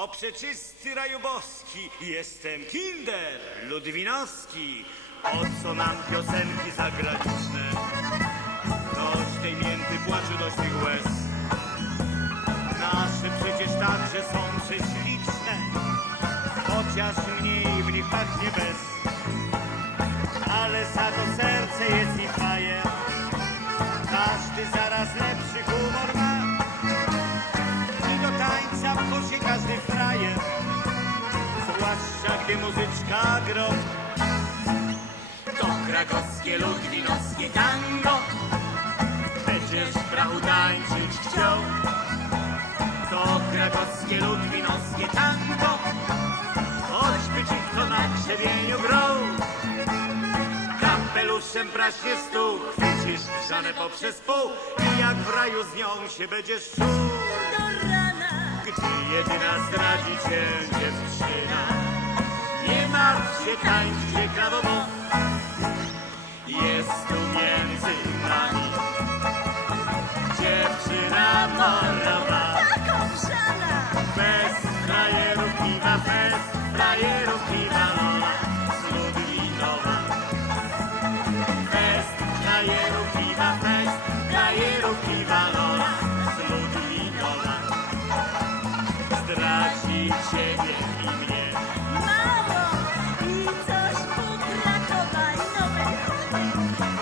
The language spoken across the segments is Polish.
O przeczysty raju boski, jestem Kinder Ludwinowski. O co nam piosenki zagraniczne? Dość tej mięty płaczu, dość tych łez. Nasze przecież także są prześliczne, chociaż mniej w nich pachnie bez. Ale za to serce jest i fajer, każdy zaraz każdy frajer, zwłaszcza gdy muzyczka gro. To krakowskie, ludwinowskie tango. Będziesz brał tańczyć chciał. To krakowskie, ludwinowskie tango. Choćby ci kto na grzebieniu grał. Kapeluszem praśnie stół Chwycisz grzane poprzez pół. I jak w raju z nią się będziesz czuł Gdy jedyna zdradzi cię dziewczyna. Nie martw się, tańcz bo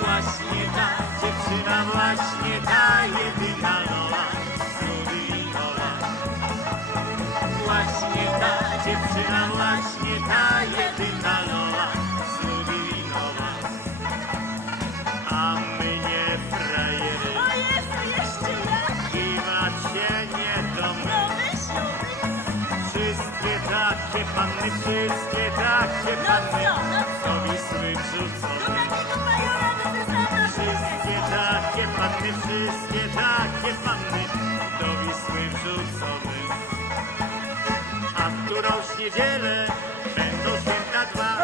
właśnie ta dziewczyna, właśnie ta jedyna Lola z Ludwinowa. Właśnie ta dziewczyna, właśnie ta jedyna Lola z Ludwinowa. A my nie frajery, O Jezu, jeszcze ja. kiwa cię nie do mnie. No myślą, Wszystkie takie panny, wszystkie takie no panny, co, no co? do Wisły Do panny, wszystkie takie panny, do Wisły wrzucone. A w którąś niedzielę będą święta dwa,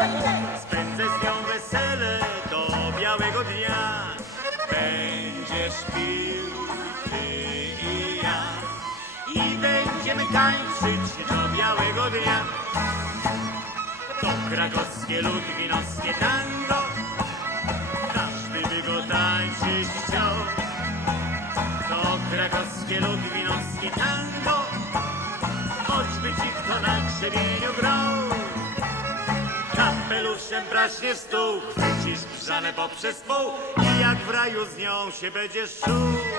spędzę z nią wesele do białego dnia. Będziesz pił, ty i ja, i będziemy tańczyć do białego dnia. To krakowskie, ludwinowskie tango, każdy by go tańczyć chciał. Grzebieniu grał. Kapeluszem braśnie stół, chwycisz grzane poprzez pół i jak w raju z nią się będziesz czuł.